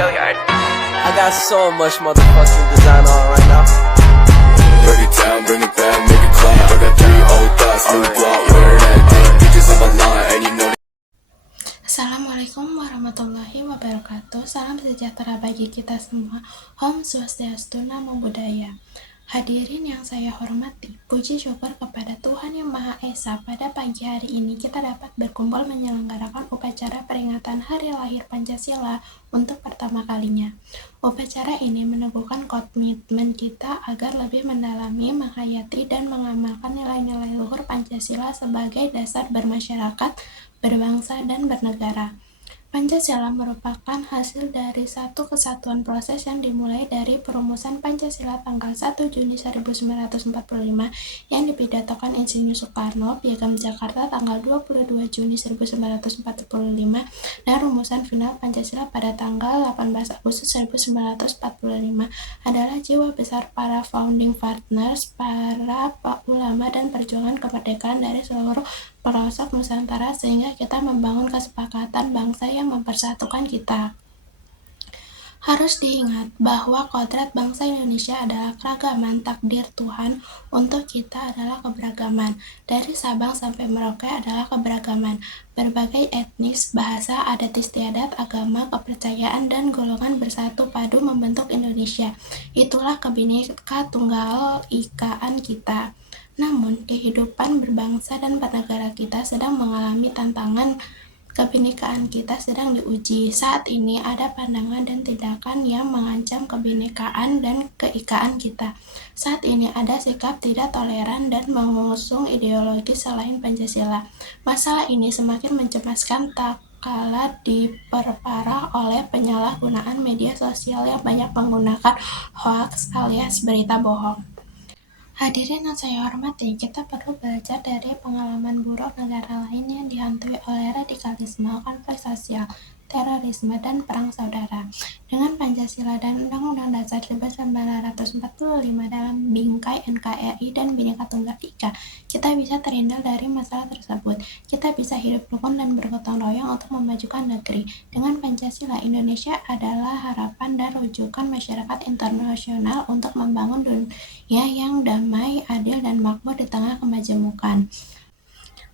I got so much motherfucking design on right now. Break it down, bring it back, make it clap. I got 3 old thoughts, new block, where that thing. Bitches on my line, and you know. Assalamualaikum warahmatullahi wabarakatuh. Salam sejahtera bagi kita semua. Om Swastiastu, Namo Buddhaya. Hadirin yang saya hormati, puji syukur kepada Tuhan Yang Maha Esa. Pada pagi hari ini kita dapat berkumpul menyelenggarakan upacara peringatan Hari Lahir Pancasila untuk pertama kalinya. Upacara ini meneguhkan komitmen kita agar lebih mendalami, menghayati, dan mengamalkan nilai-nilai luhur Pancasila sebagai dasar bermasyarakat, berbangsa, dan bernegara. Pancasila merupakan hasil dari satu kesatuan proses yang dimulai dari perumusan Pancasila tanggal 1 Juni 1945 yang dipidatokan Insinyur Soekarno, Piagam Jakarta tanggal 22 Juni 1945, dan rumusan final Pancasila pada tanggal 18 Agustus 1945 adalah jiwa besar para founding partners, para ulama dan perjuangan kemerdekaan dari seluruh pelosok Nusantara, sehingga kita membangun kesepakatan bangsa yang mempersatukan kita. Harus diingat bahwa kodrat bangsa Indonesia adalah keragaman, takdir Tuhan untuk kita adalah keberagaman. Dari Sabang sampai Merauke adalah keberagaman. Berbagai etnis, bahasa, adat istiadat, agama, kepercayaan, dan golongan bersatu padu membentuk Indonesia. Itulah Bhinneka Tunggal Ikaan kita. Namun, kehidupan berbangsa dan bernegara kita sedang mengalami tantangan. Kebinekaan kita sedang diuji. Saat ini ada pandangan dan tindakan yang mengancam kebinekaan dan keikaan kita. Saat ini ada sikap tidak toleran dan mengusung ideologi selain Pancasila. Masalah ini semakin mencemaskan tak kala diperparah oleh penyalahgunaan media sosial yang banyak menggunakan hoaks alias berita bohong. Hadirin yang saya hormati, kita perlu belajar dari pengalaman buruk negara lain yang dihantui oleh radikalisme, konflik sosial, terorisme, dan perang saudara. Dengan Pancasila dan Undang-Undang Dasar 1945 dalam bingkai NKRI dan Bhinneka Tunggal Ika, kita bisa terhindar dari masalah tersebut. Kita bisa hidup rukun dan bergotong royong untuk memajukan negeri. Dengan Pancasila, Indonesia adalah harapan dan rujukan masyarakat internasional untuk membangun dunia yang damai, adil, dan makmur di tengah kemajemukan.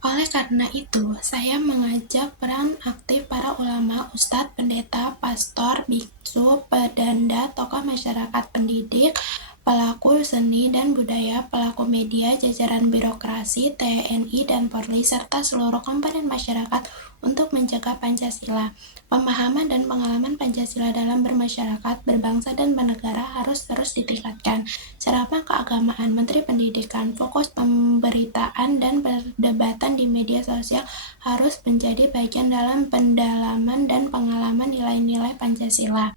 Oleh karena itu, saya mengajak peran aktif para ulama, ustadz, pendeta, pastor, biksu, pedanda, tokoh masyarakat, pendidik, pelaku seni dan budaya, pelaku media, jajaran birokrasi, TNI dan Polri, serta seluruh komponen masyarakat untuk menjaga Pancasila. Pemahaman dan pengalaman Pancasila dalam bermasyarakat, berbangsa, dan bernegara harus terus ditingkatkan. Ceramah keagamaan, Menteri Pendidikan, fokus pemberitaan dan perdebatan di media sosial harus menjadi bagian dalam pendalaman dan pengalaman nilai-nilai Pancasila.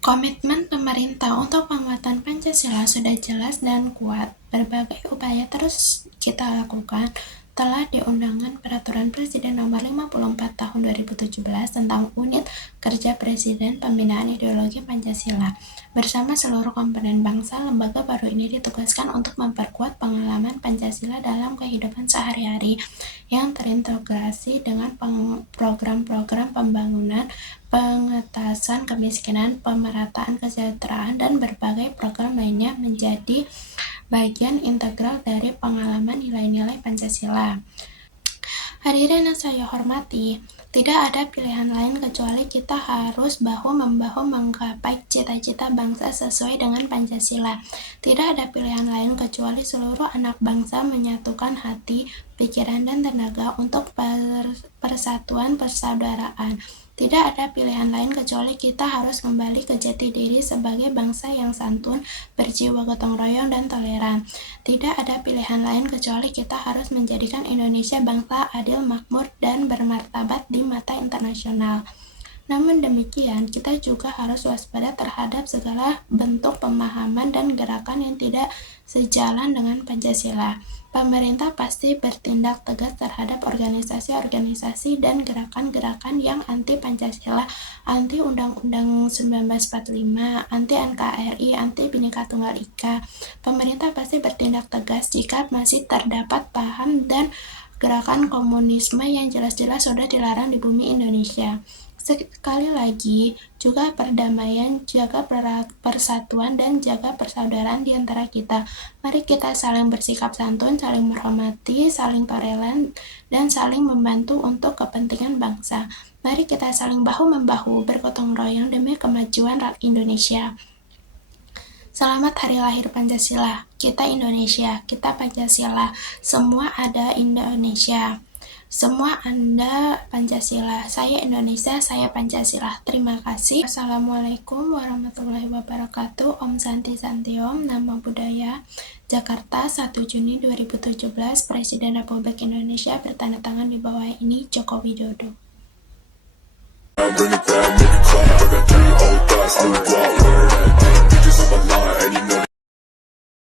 Komitmen pemerintah untuk penguatan Pancasila sudah jelas dan kuat. Berbagai upaya terus kita lakukan telah diundangkan Peraturan Presiden Nomor 54 Tahun 2017 tentang Unit Kerja Presiden Pembinaan Ideologi Pancasila. Bersama seluruh komponen bangsa, lembaga baru ini ditugaskan untuk memperkuat pengalaman Pancasila dalam kehidupan sehari-hari yang terintegrasi dengan program-program pembangunan, pengentasan kemiskinan, pemerataan kesejahteraan, dan berbagai program lainnya menjadi bagian integral dari pengalaman nilai-nilai Pancasila. Hadirin yang saya hormati, tidak ada pilihan lain kecuali kita harus bahu-membahu menggapai cita-cita bangsa sesuai dengan Pancasila. Tidak ada pilihan lain kecuali seluruh anak bangsa menyatukan hati, pikiran, dan tenaga untuk persatuan persaudaraan. Tidak ada pilihan lain kecuali kita harus kembali ke jati diri sebagai bangsa yang santun, berjiwa gotong royong, dan toleran. Tidak ada pilihan lain kecuali kita harus menjadikan Indonesia bangsa adil, makmur, dan bermartabat di mata internasional. Namun demikian, kita juga harus waspada terhadap segala bentuk pemahaman dan gerakan yang tidak sejalan dengan Pancasila. Pemerintah pasti bertindak tegas terhadap organisasi-organisasi dan gerakan-gerakan yang anti Pancasila, anti Undang-Undang 1945, anti NKRI, anti Bhinneka Tunggal Ika. Pemerintah pasti bertindak tegas jika masih terdapat paham dan gerakan komunisme yang jelas-jelas sudah dilarang di bumi Indonesia. Sekali lagi, juga perdamaian, jaga persatuan, dan jaga persaudaraan di antara kita. Mari kita saling bersikap santun, saling menghormati, saling toleran, dan saling membantu untuk kepentingan bangsa. Mari kita saling bahu-membahu, bergotong royong demi kemajuan rakyat Indonesia. Selamat Hari Lahir Pancasila. Kita Indonesia, kita Pancasila. Semua ada Indonesia. Semua Anda Pancasila. Saya Indonesia, saya Pancasila. Terima kasih. Assalamualaikum warahmatullahi wabarakatuh. Om Santi Santi Om, Namo Buddhaya. Jakarta, 1 Juni 2017. Presiden Republik Indonesia bertanda tangan di bawah ini, Joko Widodo. Bring it back, make it clap. I got 3 old thoughts, new block, where that thing. Bitches on my line, and you know